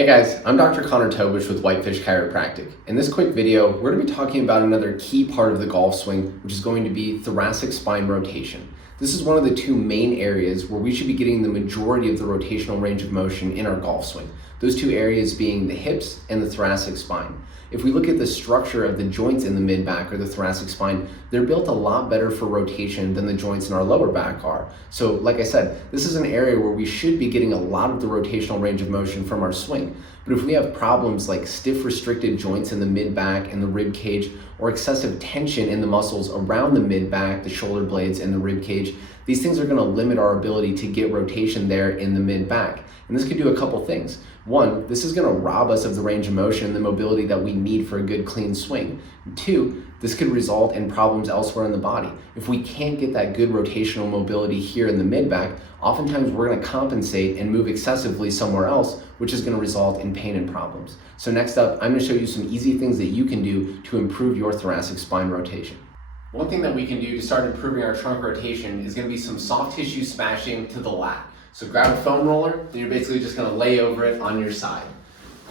Hey guys, I'm Dr. Tobisch with Whitefish Chiropractic. In this quick video, we're going to be talking about another key part of the golf swing, which is going to be thoracic spine rotation. This is one of the two main areas where we should be getting the majority of the rotational range of motion in our golf swing. Those two areas being the hips and the thoracic spine. If we look at the structure of the joints in the mid-back or the thoracic spine, they're built a lot better for rotation than the joints in our lower back are. So like I said, this is an area where we should be getting a lot of the rotational range of motion from our swing. But if we have problems like stiff restricted joints in the mid-back and the rib cage, or excessive tension in the muscles around the mid-back, the shoulder blades, and the rib cage, these things are going to limit our ability to get rotation there in the mid-back. And this could do a couple things. One, this is going to rob us of the range of motion and the mobility that we need for a good clean swing. Two, this could result in problems elsewhere in the body. If we can't get that good rotational mobility here in the mid-back, oftentimes we're going to compensate and move excessively somewhere else, which is going to result in pain and problems. So next up, I'm going to show you some easy things that you can do to improve your thoracic spine rotation. One thing that we can do to start improving our trunk rotation is going to be some soft tissue smashing to the lat. So grab a foam roller, and you're basically just going to lay over it on your side.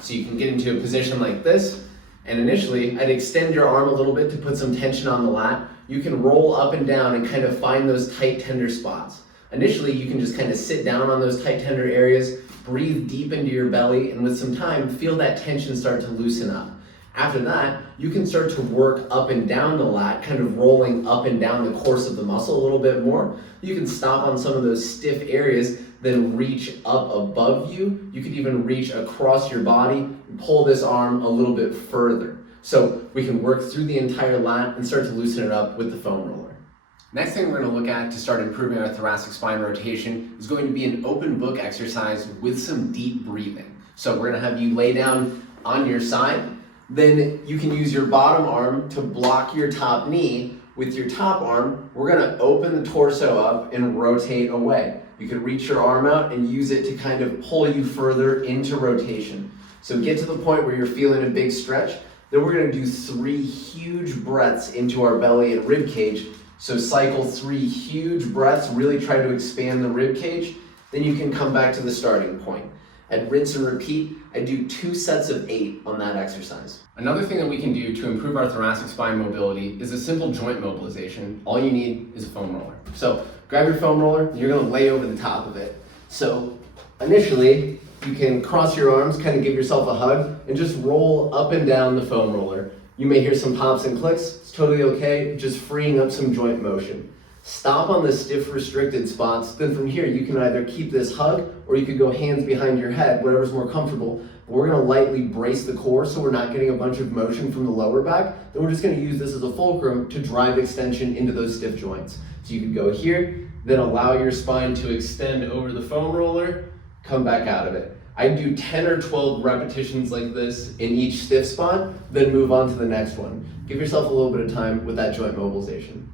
So you can get into a position like this, and initially I'd extend your arm a little bit to put some tension on the lat. You can roll up and down and kind of find those tight, tender spots. Initially, you can just kind of sit down on those tight, tender areas, breathe deep into your belly, and with some time, feel that tension start to loosen up. After that, you can start to work up and down the lat, kind of rolling up and down the course of the muscle a little bit more. You can stop on some of those stiff areas, then reach up above you. You could even reach across your body and pull this arm a little bit further. So we can work through the entire lat and start to loosen it up with the foam roller. Next thing we're going to look at to start improving our thoracic spine rotation is going to be an open book exercise with some deep breathing. So we're going to have you lay down on your side. Then you can use your bottom arm to block your top knee. With your top arm, we're going to open the torso up and rotate away. You can reach your arm out and use it to kind of pull you further into rotation. So get to the point where you're feeling a big stretch. Then we're going to do 3 huge breaths into our belly and rib cage. So cycle 3 huge breaths, really try to expand the rib cage. Then you can come back to the starting point. I'd rinse and repeat. I do 2 sets of 8 on that exercise. Another thing that we can do to improve our thoracic spine mobility is a simple joint mobilization. All you need is a foam roller. So grab your foam roller, you're gonna lay over the top of it. So initially, you can cross your arms, kind of give yourself a hug, and just roll up and down the foam roller. You may hear some pops and clicks, it's totally okay, just freeing up some joint motion. Stop on the stiff restricted spots, then from here you can either keep this hug or you could go hands behind your head, whatever's more comfortable. But we're gonna lightly brace the core so we're not getting a bunch of motion from the lower back. Then we're just gonna use this as a fulcrum to drive extension into those stiff joints. So you could go here, then allow your spine to extend over the foam roller, come back out of it. I do 10 or 12 repetitions like this in each stiff spot, then move on to the next one. Give yourself a little bit of time with that joint mobilization.